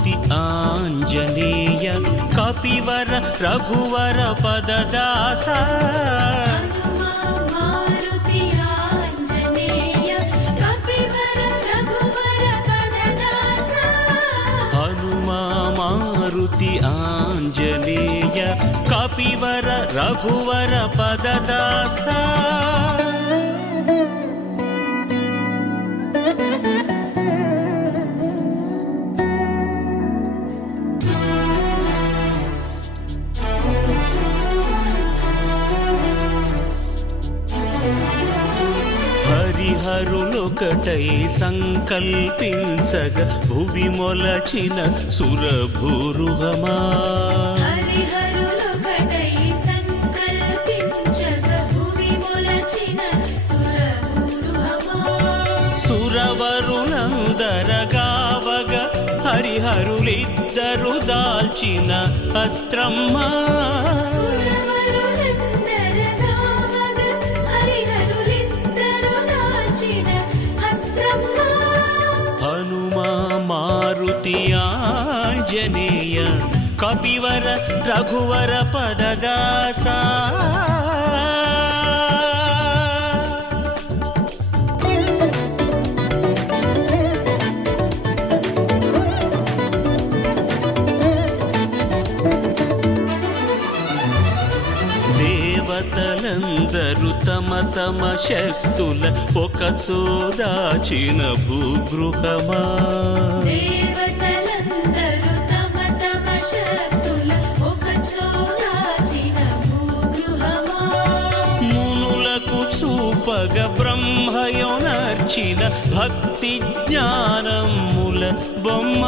మారుతి ఆంజనేయ కపివర రఘువర పదదాస మారుతి ఆంజనేయ కపివర రఘువర పదదాస హనుమా మారుతి ఆంజనేయ కపివర రఘువర పదదాస హరిహరులొకటై సంకల్పించగ భువి మొలచిన సురభూరుహమా హరిహరులొకటై సంకల్పించగ భువి మొలచిన సురభూరుహమా సురవరులందరగావగ హరిహరులిద్దరు దాల్చిన అస్త్రమ్మా హనుమా మారుతి ఆంజనేయ కపివర రఘువర పదదాస దేవతలందరూ తమ తమ శక్తుల ఒక చోదాచిన భూగృహమా దేవతలందరూ తమ తమ శక్తుల ఒక చోదాచిన భూగృహమా మునులకు చూపగ బ్రహ్మయోనర్చిన భక్తి జ్ఞానముల బొమ్మ